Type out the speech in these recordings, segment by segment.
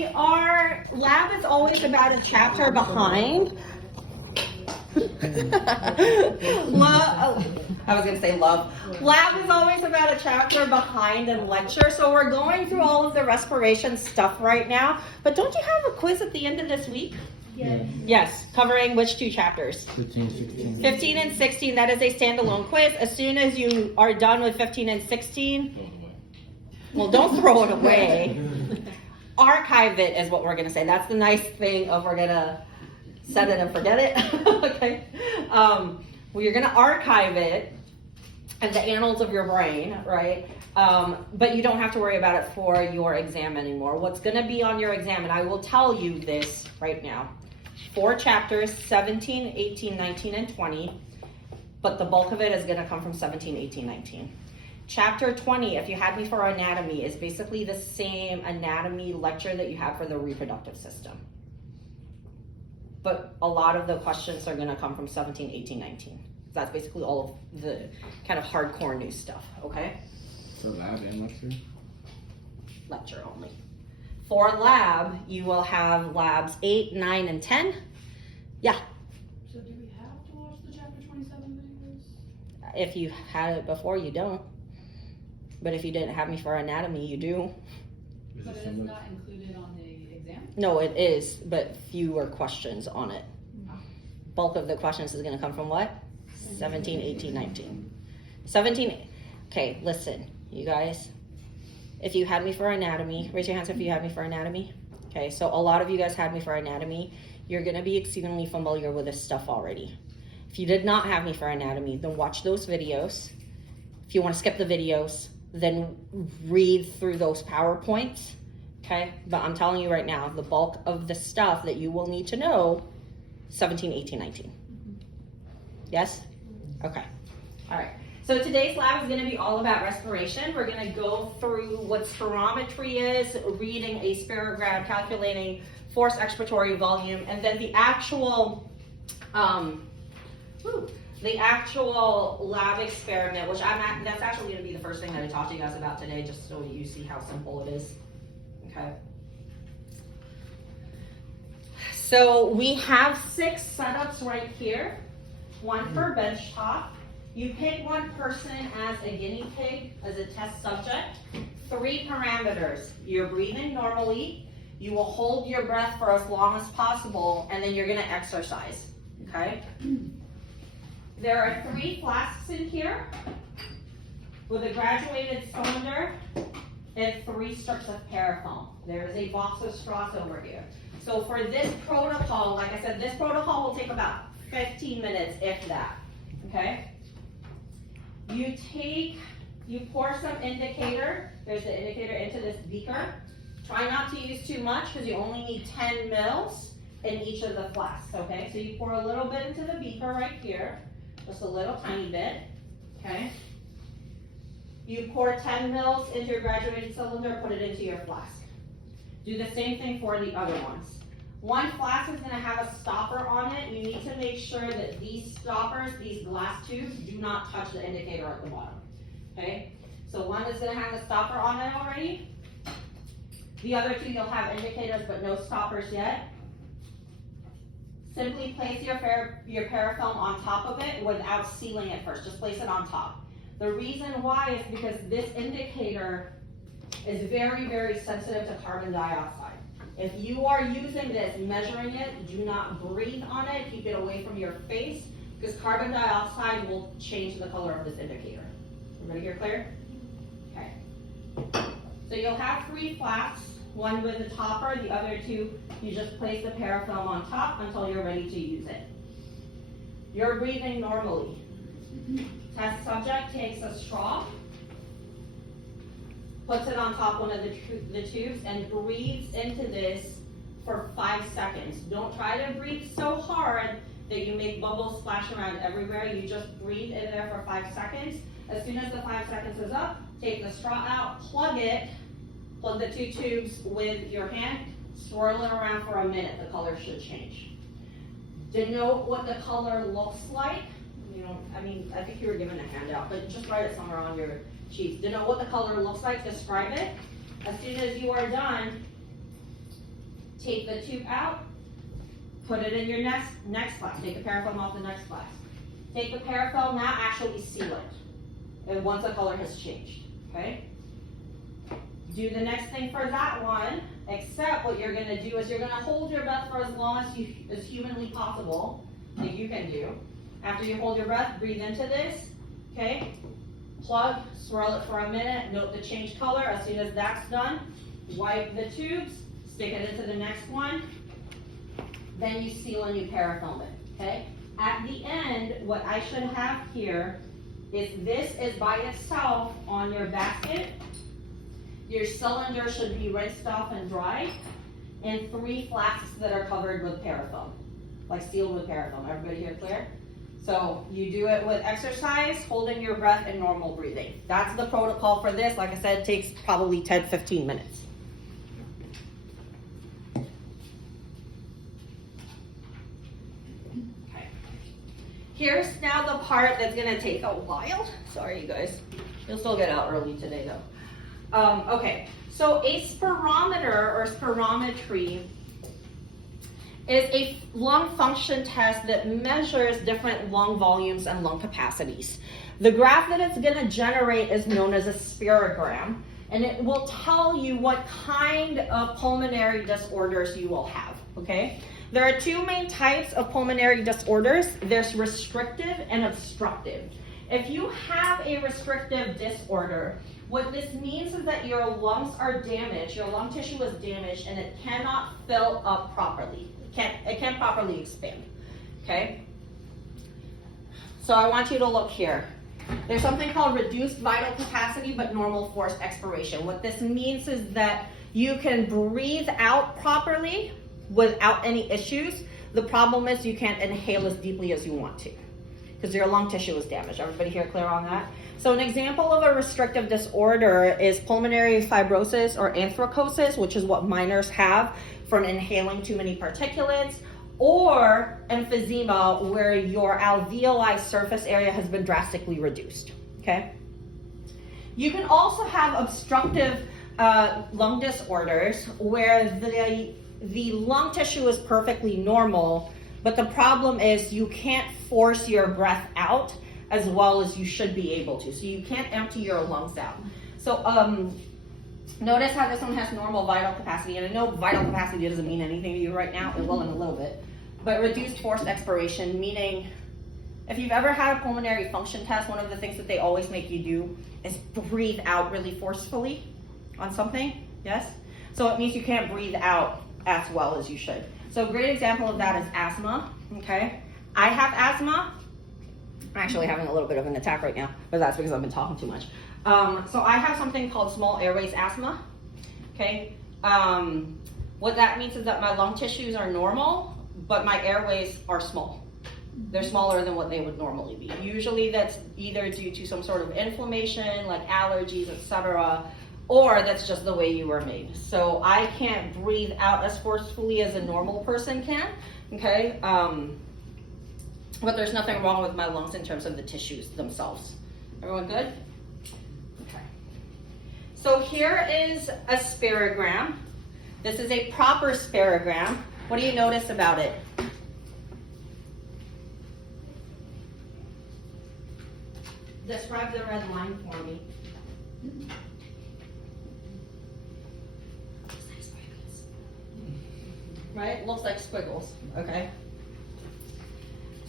lab is always about a chapter behind. I was going to say love. Lab is always about a chapter behind in lecture. So we're going through all of the respiration stuff right now. But don't you have a quiz at the end of this week? Yes. Yes, covering which two chapters? 15, 16. 15 and 16, that is a standalone quiz. As soon as you are done with 15 and 16, well, don't throw it away. Archive it is what we're going to say. That's the nice thing of we're going to set it and forget it. Okay. Well, you're going to archive it in the annals of your brain, right? But you don't have to worry about it for your exam anymore. What's going to be on your exam, and I will tell you this right now, 4 chapters, 17, 18, 19, and 20, but the bulk of it is going to come from 17, 18, 19. Chapter 20, if you had me for anatomy, is basically the same anatomy lecture that you have for the reproductive system. But a lot of the questions are going to come from 17, 18, 19. That's basically all of the kind of hardcore new stuff, okay? So lab and lecture? Lecture only. For lab, you will have labs 8, 9, and 10. Yeah. So do we have to watch the chapter 27 videos? If you had it before, you don't. But if you didn't have me for anatomy, you do. But it is not included on the exam? No, it is, but fewer questions on it. Bulk of the questions is going to come from what? 17, 18, 19. 17, okay, listen, you guys. If you had me for anatomy, raise your hands if you had me for anatomy. Okay, so a lot of you guys had me for anatomy. You're going to be exceedingly familiar with this stuff already. If you did not have me for anatomy, then watch those videos. If you want to skip the videos, then read through those PowerPoints. Okay, but I'm telling you right now, the bulk of the stuff that you will need to know, 17, 18, 19. Yes? Okay. All right. So today's lab is going to be all about respiration. We're going to go through what spirometry is, reading a spirograph, calculating force expiratory volume, and then the actual lab experiment, which that's actually going to be the first thing that I talk to you guys about today, just so you see how simple it is. Okay. So we have 6 setups right here. One for bench top. You pick one person as a guinea pig, as a test subject. 3 parameters. You're breathing normally. You will hold your breath for as long as possible, and then you're going to exercise. Okay? There are 3 flasks in here with a graduated cylinder and 3 strips of parafoam. There is a box of straws over here. So for this protocol, like I said, this protocol will take about 15 minutes, if that. Okay? You pour some indicator. There's the indicator into this beaker. Try not to use too much because you only need 10 mils in each of the flasks. Okay? So you pour a little bit into the beaker right here. Just a little tiny bit. Okay? You pour 10 mils into your graduated cylinder, put it into your flask. Do the same thing for the other ones. One flask is going to have a stopper on it. You need to make sure that these stoppers, these glass tubes, do not touch the indicator at the bottom. Okay? So one is going to have a stopper on it already. The other 2, you'll have indicators but no stoppers yet. Simply place your parafoam on top of it without sealing it first. Just place it on top. The reason why is because this indicator is very, very sensitive to carbon dioxide. If you are using this, measuring it, do not breathe on it. Keep it away from your face because carbon dioxide will change the color of this indicator. Everybody here clear? Okay. So you'll have 3 flasks, one with the topper, the other 2, you just place the parafoam on top until you're ready to use it. You're breathing normally. Test subject takes a straw, puts it on top one of the tubes, and breathes into this for 5 seconds. Don't try to breathe so hard that you make bubbles splash around everywhere. You just breathe in there for 5 seconds. As soon as the 5 seconds is up, take the straw out, plug the 2 tubes with your hand, swirl it around for a minute. The color should change. Denote what the color looks like. I think you were given a handout, but just write it somewhere on your sheets. Denote what the color looks like, describe it. As soon as you are done, take the tube out, put it in your next glass. Take the parafilm off the next glass. Take the parafilm, now actually seal it. And once the color has changed, okay? Do the next thing for that one, except what you're gonna do is you're gonna hold your breath for as long as humanly possible that you can do. After you hold your breath, breathe into this, okay? Plug, swirl it for a minute, note the change color. As soon as that's done, wipe the tubes, stick it into the next one, then you seal and you parafilm it, okay? At the end, what I should have here is this is by itself on your basket. Your cylinder should be rinsed off and dried, and 3 flasks that are covered with parafilm, like sealed with parafilm. Everybody here clear? So you do it with exercise, holding your breath, and normal breathing. That's the protocol for this. Like I said, it takes probably 10-15 minutes. Okay. Here's now the part that's gonna take a while. Sorry, you guys. You'll still get out early today, though. Okay, so a spirometer or spirometry is a lung function test that measures different lung volumes and lung capacities. The graph that it's going to generate is known as a spirogram, and it will tell you what kind of pulmonary disorders you will have, okay? There are 2 main types of pulmonary disorders. There's restrictive and obstructive. If you have a restrictive disorder, what this means is that your lungs are damaged, your lung tissue is damaged, and it cannot fill up properly. It can't properly expand, okay? So I want you to look here. There's something called reduced vital capacity but normal forced expiration. What this means is that you can breathe out properly without any issues. The problem is you can't inhale as deeply as you want to because your lung tissue is damaged. Everybody here clear on that? So an example of a restrictive disorder is pulmonary fibrosis or anthracosis, which is what miners have from inhaling too many particulates, or emphysema, where your alveoli surface area has been drastically reduced, okay? You can also have obstructive lung disorders where the lung tissue is perfectly normal, but the problem is you can't force your breath out as well as you should be able to. So you can't empty your lungs out. So notice how this one has normal vital capacity. And I know vital capacity doesn't mean anything to you right now. It will in a little bit. But reduced forced expiration, meaning if you've ever had a pulmonary function test, one of the things that they always make you do is breathe out really forcefully on something, yes? So it means you can't breathe out as well as you should. So a great example of that is asthma, okay? I have asthma. I'm actually having a little bit of an attack right now, but that's because I've been talking too much. So I have something called small airways asthma, okay? What that means is that my lung tissues are normal, but my airways are small. They're smaller than what they would normally be. Usually that's either due to some sort of inflammation, like allergies, etc., or that's just the way you were made. So I can't breathe out as forcefully as a normal person can, okay? But there's nothing wrong with my lungs in terms of the tissues themselves. Everyone good? Okay. So here is a spirogram. This is a proper spirogram. What do you notice about it? Describe the red line for me. Right? Looks like squiggles. Okay.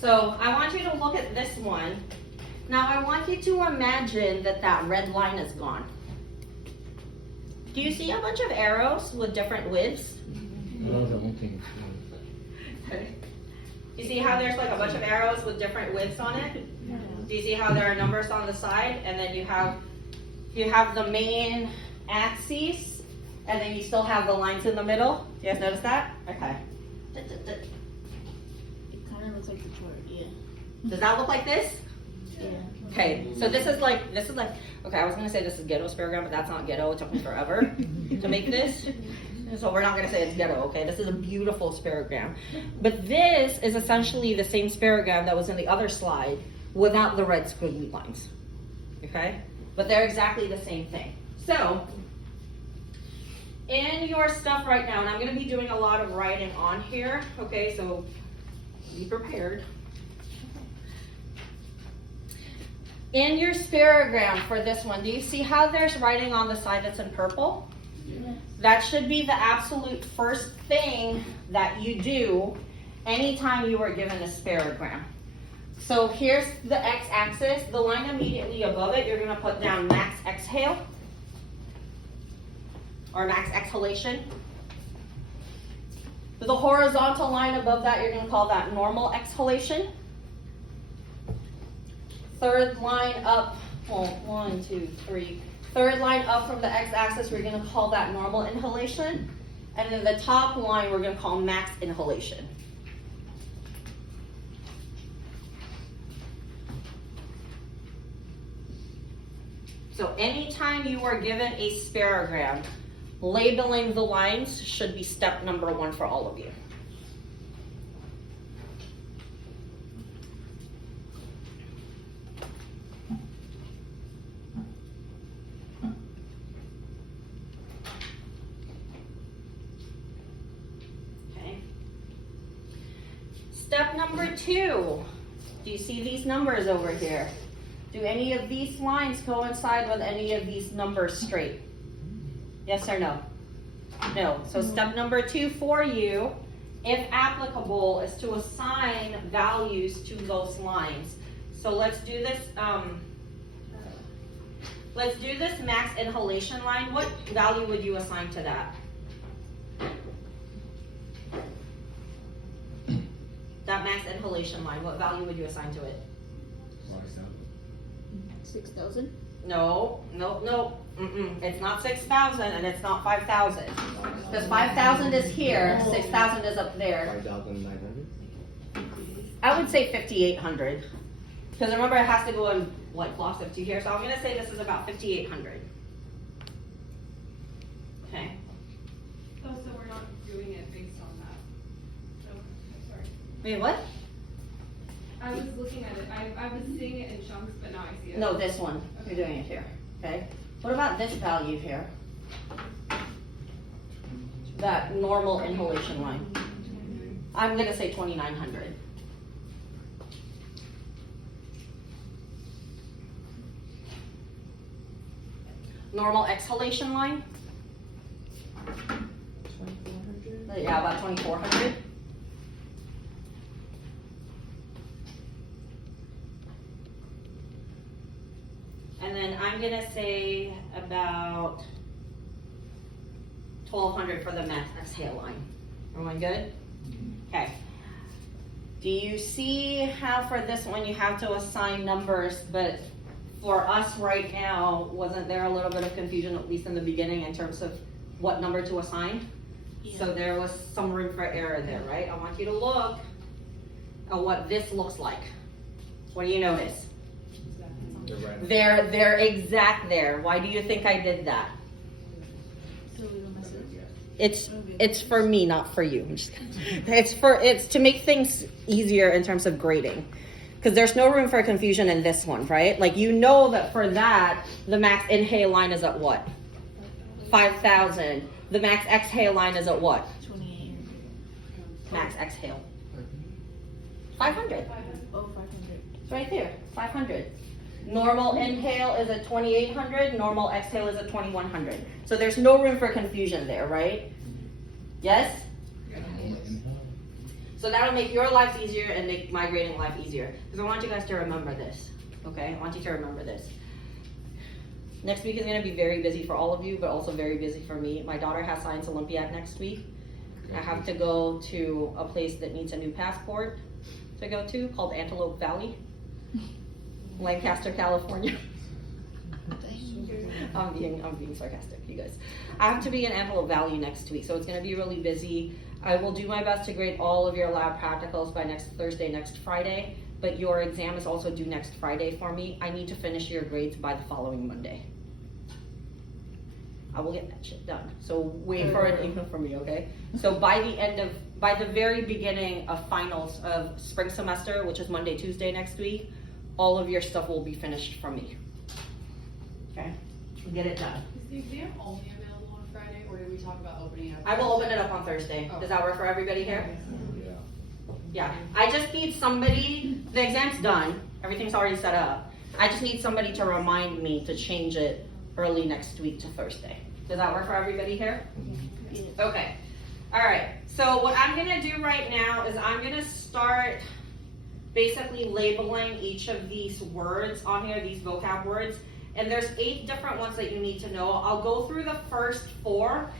So I want you to look at this one. Now I want you to imagine that that red line is gone. Do you see a bunch of arrows with different widths? You see how there's like a bunch of arrows with different widths on it? Do you see how there are numbers on the side, and then you have the main axes, and then you still have the lines in the middle? Do you guys notice that? Okay. It kind of looks like the chart, yeah. Does that look like this? Yeah. Okay, so this is like, okay, I was gonna say this is ghetto spirogram, but that's not ghetto. It took me forever to make this. So we're not gonna say it's ghetto, okay? This is a beautiful spirogram. But this is essentially the same spirogram that was in the other slide without the red squiggly lines, okay? But they're exactly the same thing. So, in your stuff right now, and I'm gonna be doing a lot of writing on here, okay, so be prepared. In your spirogram for this one, do you see how there's writing on the side that's in purple? Yes. That should be the absolute first thing that you do anytime you are given a spirogram. So here's the x-axis, the line immediately above it, you're gonna put down max exhale, or max exhalation. The horizontal line above that, you're gonna call that normal exhalation. Third line up, well, 1, 2, 3. Third line up from the x-axis, we're gonna call that normal inhalation. And then the top line, we're gonna call max inhalation. So anytime you are given a spirogram, labeling the lines should be step number 1 for all of you. Okay. Step number 2. Do you see these numbers over here? Do any of these lines coincide with any of these numbers straight? Yes or no? No. So step number 2 for you, if applicable, is to assign values to those lines. So let's do this. Let's do this max inhalation line. What value would you assign to that? That max inhalation line, what value would you assign to it? 6,000. No. It's not 6,000 and it's not 5,000. Because 5,000 is here, 6,000 is up there. 5,900? I would say 5,800. Because remember, it has to go in like blocks of 2 here. So I'm going to say this is about 5,800. Okay. Oh, so we're not doing it based on that. So, sorry. Wait, what? I was looking at it. I was seeing it in chunks, but now I see it. No, this one. You're doing it here. Okay. What about this value here? That normal inhalation line. I'm going to say 2,900. Normal exhalation line? 2,400? Yeah, about 2,400. And then I'm gonna say about 1,200 for the max exhale line. Everyone good? Okay. Do you see how for this one you have to assign numbers, but for us right now, wasn't there a little bit of confusion, at least in the beginning, in terms of what number to assign? Yeah. So there was some room for error there, right? I want you to look at what this looks like. What do you notice? They're right. They're exact there. Why do you think I did that? So we don't mess it up. It's for me, not for you. I'm just it's to make things easier in terms of grading. Because there's no room for confusion in this one, right? Like, you know that for that, the max inhale line is at what? 5,000. The max exhale line is at what? 2,800. Max exhale. 500. Oh, 500. It's right there. 500. Normal inhale is at 2,800. Normal exhale is at 2,100. So there's no room for confusion there, right? Yes? So that'll make your lives easier and make my grading life easier. Because I want you guys to remember this. Okay? I want you to remember this. Next week is going to be very busy for all of you, but also very busy for me. My daughter has Science Olympiad next week. I have to go to a place that needs a new passport to go to called Antelope Valley, Lancaster, California. I'm being sarcastic, you guys. I have to be in Antelope Valley next week, so it's going to be really busy. I will do my best to grade all of your lab practicals by next Thursday, next Friday, but your exam is also due next Friday for me. I need to finish your grades by the following Monday. I will get that shit done. So wait for an email from me, okay? So by the very beginning of finals of spring semester, which is Monday, Tuesday next week, all of your stuff will be finished from me. Okay? We'll get it done. Is the exam only available on Friday, or did we talk about opening up? I will open it up on Thursday. Does that work for everybody here? Yeah. Yeah, I just need somebody, the exam's done, everything's already set up. I just need somebody to remind me to change it early next week to Thursday. Does that work for everybody here? Okay, all right. So what I'm gonna do right now is I'm gonna start basically labeling each of these words on here, these vocab words. And there's 8 different ones that you need to know. I'll go through the first 4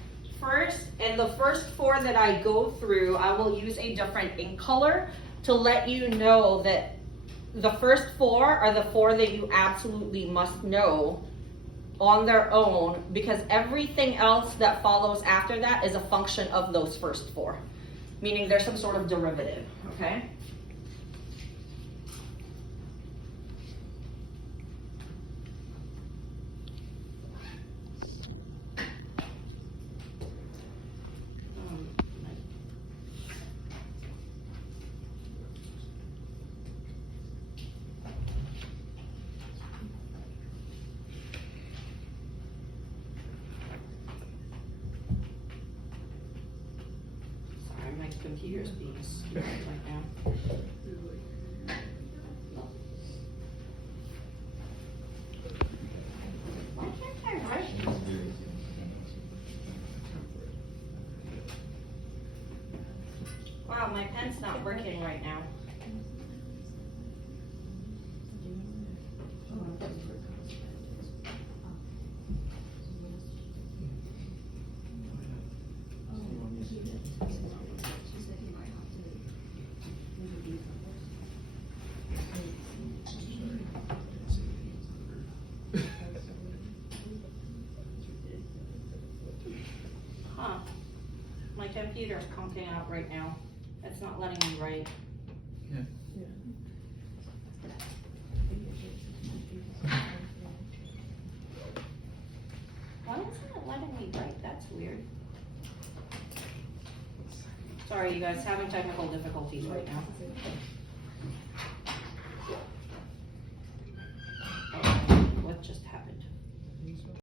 first, and the first 4 that I go through, I will use a different ink color to let you know that the first 4 are the 4 that you absolutely must know on their own, because everything else that follows after that is a function of those first 4, meaning there's some sort of derivative, okay? Sorry, my computer's being stupid right now. Why can't I write? Wow, my pen's not working right now. Huh. My computer's conking out right now. It's not letting me write. Why isn't it letting me write? That's weird. Sorry, you guys, having technical difficulties right now.